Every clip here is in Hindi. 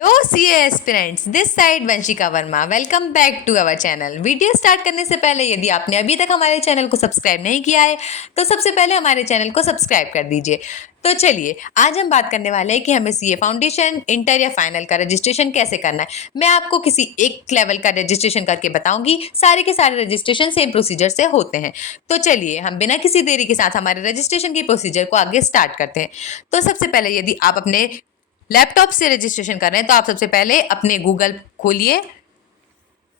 तो C aspirants this side Vanshika Verma welcome back to our channel. Video start करने से पहले यदि आपने अभी तक हमारे चैनल को सब्सक्राइब नहीं किया है तो सबसे पहले हमारे चैनल को सब्सक्राइब कर दीजिए। तो चलिए आज हम बात करने वाले हैं कि हमें सीए फाउंडेशन, इंटर या फाइनल का रजिस्ट्रेशन कैसे करना है। मैं आपको किसी एक लेवल का रजिस्ट्रेशन करके बताऊंगी। सारे के सारे रजिस्ट्रेशन सेम प्रोसीजर से होते हैं। तो चलिए हम बिना किसी देरी के साथ हमारे रजिस्ट्रेशन की प्रोसीजर को आगे स्टार्ट करते हैं। तो सबसे पहले यदि आप अपने लैपटॉप से रजिस्ट्रेशन कर रहे हैं तो आप सबसे पहले अपने गूगल खोलिए।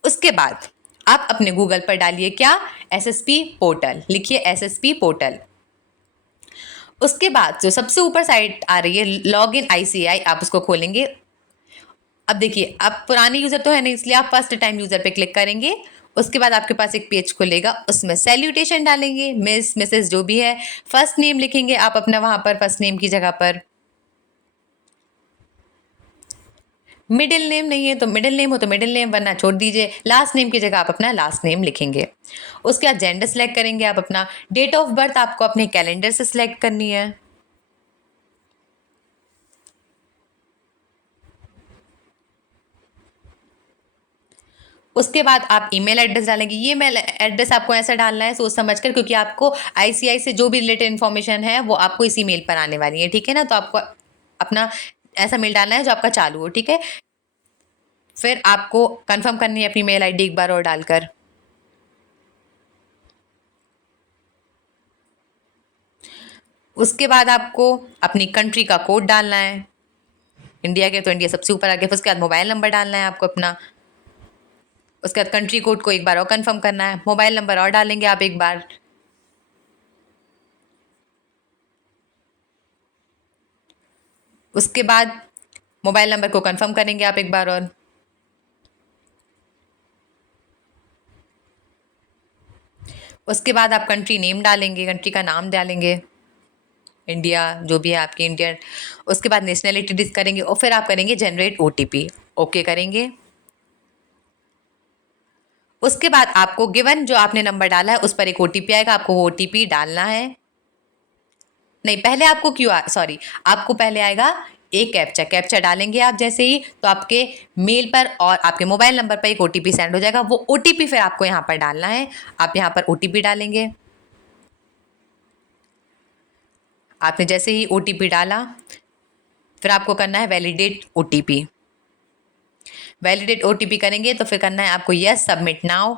उसके बाद आप अपने गूगल पर डालिए क्या, एसएसपी पोर्टल लिखिए, एसएसपी पोर्टल। उसके बाद जो सबसे ऊपर साइट आ रही है लॉग इन आईसीआई, आप उसको खोलेंगे। अब देखिए, आप पुराने यूजर तो है नहीं, इसलिए आप फर्स्ट टाइम यूजर पे क्लिक करेंगे। उसके बाद आपके पास एक पेज खुलेगा, उसमें सैल्यूटेशन डालेंगे, मिस मिसेस जो भी है। फर्स्ट नेम लिखेंगे आप अपना वहां पर, फर्स्ट नेम की जगह पर। मिडिल नेम नहीं है तो मिडिल नेम हो तो मिडिल नेम, वरना छोड़ दीजिए। लास्ट नेम की जगह आप अपना लास्ट नेम लिखेंगे। उसके बाद जेंडर सेलेक्ट करेंगे आप अपना। डेट ऑफ बर्थ आपको अपने कैलेंडर से सिलेक्ट करनी है। उसके बाद आप ईमेल एड्रेस डालेंगे। ये मेल एड्रेस आपको ऐसा डालना है सोच समझ कर, क्योंकि आपको आईसीआई से जो भी रिलेटेड इन्फॉर्मेशन है वो आपको इसी मेल पर आने वाली है, ठीक है ना। तो आपको अपना ऐसा मेल डालना है जो आपका चालू हो, ठीक है। फिर आपको कंफर्म करनी है अपनी मेल आईडी एक बार और डालकर। उसके बाद आपको अपनी कंट्री का कोड डालना है। इंडिया के तो इंडिया सबसे ऊपर आ गया। फिर उसके बाद मोबाइल नंबर डालना है आपको अपना। उसके बाद कंट्री कोड को एक बार और कंफर्म करना है। मोबाइल नंबर और डालेंगे आप एक बार। उसके बाद मोबाइल नंबर को कंफर्म करेंगे आप एक बार और। उसके बाद आप कंट्री नेम डालेंगे, कंट्री का नाम डालेंगे, इंडिया जो भी है आपकी इंडियन। उसके बाद नेशनलिटी डिस करेंगे और फिर आप करेंगे जनरेट ओटीपी, ओके करेंगे। उसके बाद आपको गिवन जो आपने नंबर डाला है उस पर एक ओटीपी आएगा, आपको वो ओटीपी डालना है। नहीं, पहले आपको क्यूआर, सॉरी, आपको पहले आएगा एक कैप्चा। कैप्चा डालेंगे आप जैसे ही तो आपके मेल पर और आपके मोबाइल नंबर पर एक ओटीपी सेंड हो जाएगा। वो ओटीपी फिर आपको यहाँ पर डालना है। आप यहाँ पर ओटीपी डालेंगे। आपने जैसे ही ओटीपी डाला फिर आपको करना है वैलिडेट ओटीपी। वैलिडेट ओटीपी करेंगे तो फिर करना है आपको yes submit now.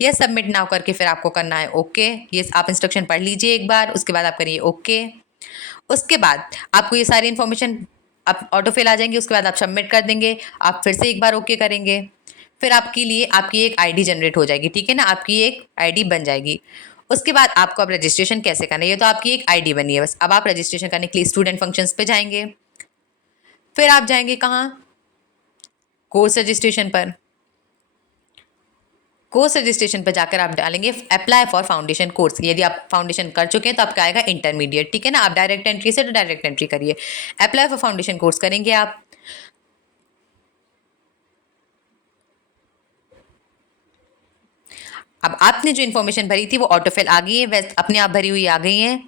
Yes submit now करके फिर आपको करना है ओके। ये आप इंस्ट्रक्शन पढ़ लीजिए एक बार, उसके बाद आप करिए ओके। उसके बाद आपको ये सारी इन्फॉर्मेशन आप ऑटो फिल आ जाएंगी। उसके बाद आप सबमिट कर देंगे। आप फिर से एक बार ओके करेंगे। फिर आपके लिए आपकी एक आईडी जनरेट हो जाएगी, ठीक है ना, आपकी एक आईडी बन जाएगी। उसके बाद आपको अब रजिस्ट्रेशन कैसे करना है, ये तो आपकी एक आईडी बनी है बस। अब आप रजिस्ट्रेशन करने के लिए स्टूडेंट फंक्शंस पे जाएंगे। फिर आप जाएंगे कहाँ, कोर्स रजिस्ट्रेशन पर। कोर्स रजिस्ट्रेशन पर जाकर आप डालेंगे अप्लाई फॉर फाउंडेशन कोर्स। यदि आप फाउंडेशन कर चुके हैं तो आपका आएगा इंटरमीडिएट, ठीक है ना। आप डायरेक्ट एंट्री से तो डायरेक्ट एंट्री करिए। अप्लाई फॉर फाउंडेशन कोर्स करेंगे आप। अब आपने जो इन्फॉर्मेशन भरी थी वो ऑटोफिल आ गई है, वैसे अपने आप भरी हुई आ गई है,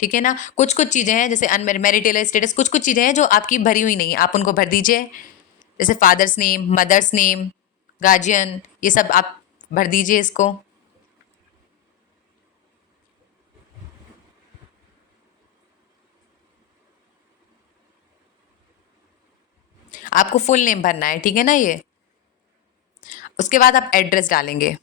ठीक है ना। कुछ कुछ चीज़ें हैं जैसे अनमेरिटल स्टेटस, कुछ कुछ चीज़ें हैं जो आपकी भरी हुई नहीं है, आप उनको भर दीजिए। जैसे father's name, mother's name, guardian, ये सब आप भर दीजिए इसको। आपको फुल नेम भरना है, ठीक है ना ये। उसके बाद आप एड्रेस डालेंगे।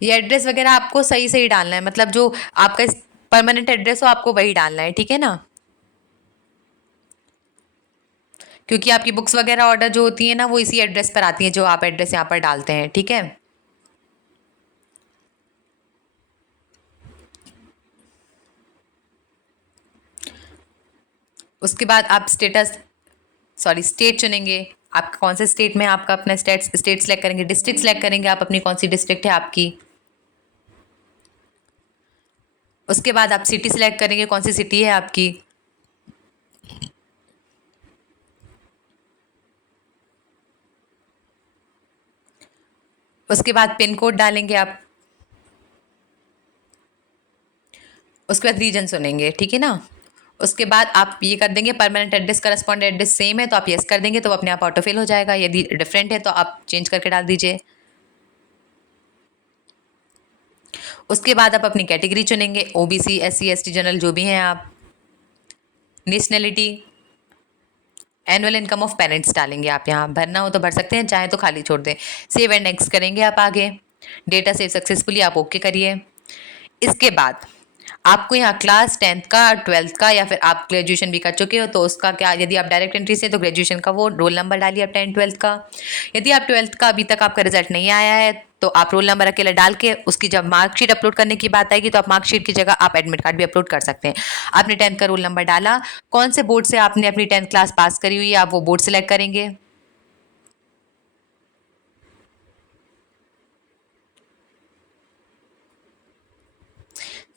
ये एड्रेस वगैरह आपको सही सही डालना है, मतलब जो आपका परमानेंट एड्रेस हो आपको वही डालना है, ठीक है ना। क्योंकि आपकी बुक्स वगैरह ऑर्डर जो होती है ना वो इसी एड्रेस पर आती हैं जो आप एड्रेस यहाँ पर डालते हैं, ठीक है। उसके बाद आप स्टेट चुनेंगे। आप कौन से स्टेट में आपका अपना स्टेट सेलेक्ट करेंगे। डिस्ट्रिक्ट सेलेक्ट करेंगे आप अपनी, कौन सी डिस्ट्रिक्ट है आपकी। उसके बाद आप सिटी सेलेक्ट करेंगे, कौन सी सिटी है आपकी। उसके बाद पिन कोड डालेंगे आप। उसके बाद रीजन चुनेंगे, ठीक है ना। उसके बाद आप ये कर देंगे permanent address correspond address same है तो आप यस कर देंगे तो वो अपने आप ऑटोफिल हो जाएगा। यदि डिफरेंट है तो आप चेंज करके डाल दीजिए। उसके बाद आप अपनी कैटेगरी चुनेंगे, ओबीसी, एससी, एसटी, जनरल जो भी हैं आप। Nationality, annual income of parents डालेंगे आप, यहाँ भरना हो तो भर सकते हैं, चाहे तो खाली छोड़ दें। सेव एंड नेक्स्ट करेंगे आप आगे। डेटा सेव सक्सेसफुली, आप ओके करिए। इसके बाद आपको यहाँ क्लास 10th का, 12th का, या फिर आप ग्रेजुएशन भी कर चुके हो तो उसका क्या, यदि आप डायरेक्ट एंट्री से तो ग्रेजुएशन का वो रोल नंबर डालिए आप 10 12th का। यदि आप 12th का अभी तक आपका रिजल्ट नहीं आया है तो आप रोल नंबर अकेला डाल के उसकी जब मार्कशीट अपलोड करने की बात आएगी तो आप मार्कशीट की जगह आप एडमिट कार्ड भी अपलोड कर सकते हैं। आपने 10th का रोल नंबर डाला, कौन से बोर्ड से आपने अपनी 10th क्लास पास करी हुई है आप वो बोर्ड सेलेक्ट करेंगे।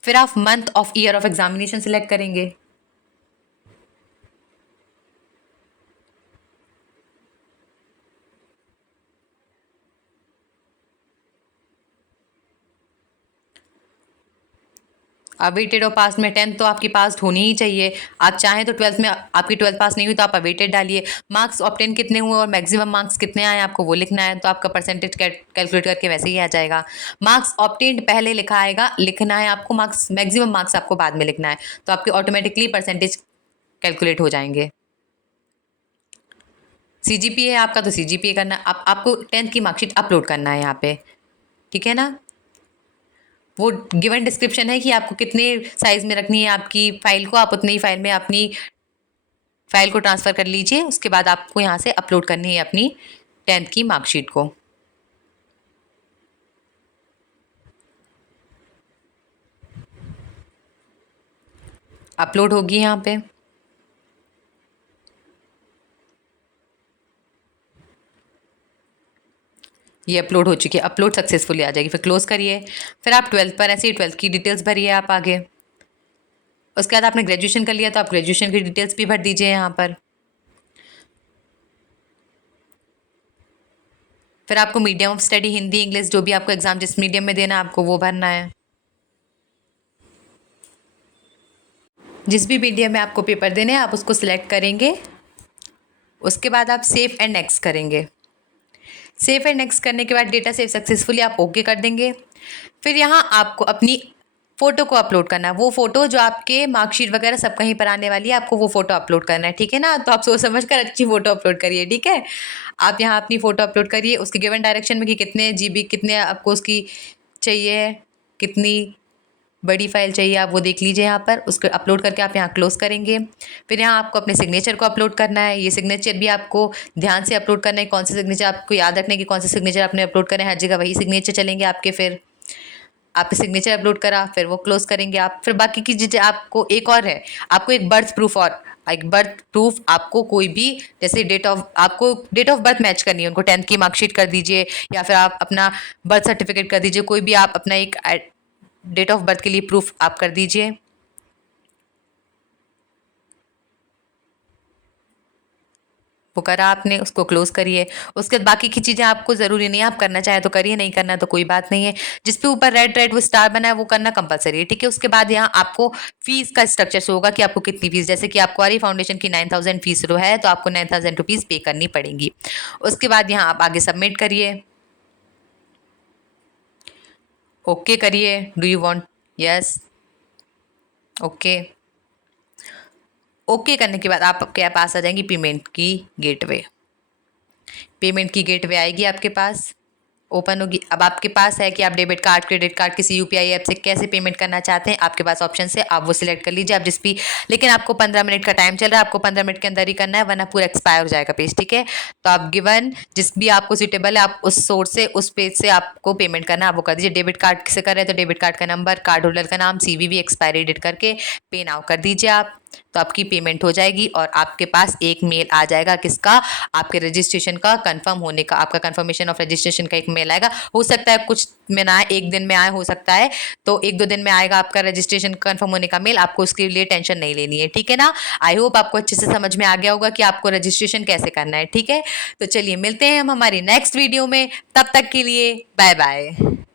फिर आप month of year of examination select करेंगे। अवेटेड और पास में 10th तो आपकी पास होनी ही चाहिए। आप चाहें तो 12th में आपकी 12th पास नहीं हुई तो आप अवेटेड डालिए। मार्क्स ऑब्टेन कितने हुए और मैक्सिमम मार्क्स कितने आए आपको वो लिखना है, तो आपका परसेंटेज कैलकुलेट करके वैसे ही आ जाएगा। मार्क्स ऑब्टेन्ड पहले लिखा आएगा, लिखना है आपको मार्क्स, मैक्सिमम मार्क्स आपको बाद में लिखना है, तो आपके ऑटोमेटिकली परसेंटेज कैलकुलेट हो जाएंगे। सीजीपीए है आपका तो सीजीपीए करना है, आपको 10th की मार्कशीट अपलोड करना है यहाँ पे, ठीक है ना। वो गिवन डिस्क्रिप्शन है कि आपको कितने साइज में रखनी है आपकी फाइल को, आप उतनी ही फाइल में अपनी फाइल को ट्रांसफ़र कर लीजिए। उसके बाद आपको यहाँ से अपलोड करनी है अपनी 10th की मार्कशीट को। अपलोड होगी यहाँ पे, ये अपलोड हो चुकी है, अपलोड सक्सेसफुली आ जाएगी। फिर क्लोज करिए। फिर आप 12th पर ऐसे ही 12th की डिटेल्स भरिए आप आगे। उसके बाद आपने ग्रेजुएशन कर लिया तो आप ग्रेजुएशन की डिटेल्स भी भर दीजिए यहाँ पर। फिर आपको medium of study Hindi English जो भी आपको एग्जाम जिस मीडियम में देना है आपको वो भरना है। जिस भी मीडियम में आपको पेपर देने हैं आप उसको सिलेक्ट करेंगे। उसके बाद आप सेव एंड नेक्स्ट करेंगे। सेव एंड नेक्स्ट करने के बाद डेटा सेव सक्सेसफुली आप ओके कर देंगे। फिर यहाँ आपको अपनी फ़ोटो को अपलोड करना है, वो फ़ोटो जो आपके मार्कशीट वगैरह सब कहीं पर आने वाली है, आपको वो फ़ोटो अपलोड करना है, ठीक है ना। तो आप सोच समझ कर अच्छी फ़ोटो अपलोड करिए, ठीक है। आप यहाँ अपनी फ़ोटो अपलोड करिए उसके गिवन डायरेक्शन में कि कितने जीबी, कितने आपको उसकी चाहिए, कितनी बड़ी फाइल चाहिए आप वो देख लीजिए यहाँ पर। उसको अपलोड करके आप यहाँ क्लोज करेंगे। फिर यहाँ आपको अपने सिग्नेचर को अपलोड करना है। ये सिग्नेचर भी आपको ध्यान से अपलोड करना है, कौन से सिग्नेचर आपको याद रखने की, कौन से सिग्नेचर आपने अपलोड करें, हर जगह वही सिग्नेचर चलेंगे आपके। फिर आपने सिग्नेचर अपलोड करा, फिर वो क्लोज करेंगे आप। फिर बाकी की चीज़ें आपको एक और है, आपको एक बर्थ प्रूफ, और एक बर्थ प्रूफ आपको कोई भी, जैसे आपको डेट ऑफ बर्थ मैच करनी है उनको, 10th की मार्कशीट कर दीजिए या फिर आप अपना बर्थ सर्टिफिकेट कर दीजिए, कोई भी आप अपना एक डेट ऑफ बर्थ के लिए प्रूफ आप कर दीजिए। वो करा आपने, उसको क्लोज करिए। उसके बाद बाकी की चीज़ें आपको ज़रूरी नहीं है, आप करना चाहे तो करिए, नहीं करना तो कोई बात नहीं है। जिस पे ऊपर रेड रेड वो स्टार बना है वो करना कंपलसरी है, ठीक है। उसके बाद यहाँ आपको फीस का स्ट्रक्चर शो होगा कि आपको कितनी फीस, जैसे कि आपको आर्य फाउंडेशन की 9000 फीस है तो आपको 9000 रुपीज़ पे करनी पड़ेंगी। उसके बाद यहाँ आप आगे सबमिट करिए, ओके करिए। Do you want, yes, okay. Okay करने के बाद आपके पास आ जाएंगी पेमेंट की गेटवे। पेमेंट की गेटवे आएगी आपके पास, ओपन होगी। अब आपके पास है कि आप डेबिट कार्ड, क्रेडिट कार्ड, किसी यूपीआई ऐप से कैसे पेमेंट करना चाहते हैं, आपके पास ऑप्शन है, आप वो सिलेक्ट कर लीजिए। आप जिस भी, लेकिन आपको 15 मिनट का टाइम चल रहा है, आपको 15 मिनट के अंदर ही करना है वरना पूरा एक्सपायर हो जाएगा पेज, ठीक है। तो आप गिवन जिस भी आपको सूटेबल है आप उस सोर्स से, उस पेज से आपको पेमेंट करना है, आप वो कर दीजिए। डेबिट कार्ड से कर रहे हैं तो डेबिट कार्ड का नंबर, कार्ड होल्डर का नाम, सीवीवी, एक्सपायरी डेट करके पे नाउ कर दीजिए आप। तो आपकी पेमेंट हो जाएगी और आपके पास एक मेल आ जाएगा, किसका, आपके रजिस्ट्रेशन का कंफर्म होने का, आपका कंफर्मेशन ऑफ रजिस्ट्रेशन का एक मेल आएगा। हो सकता है कुछ में ना आए, एक दिन में आए, हो सकता है तो 1-2 दिन में आएगा आपका रजिस्ट्रेशन कंफर्म होने का मेल। आपको उसके लिए टेंशन नहीं लेनी है, ठीक है ना। आई होप आपको अच्छे से समझ में आ गया होगा कि आपको रजिस्ट्रेशन कैसे करना है, ठीक है। तो चलिए मिलते हैं हम हमारी नेक्स्ट वीडियो में, तब तक के लिए बाय बाय।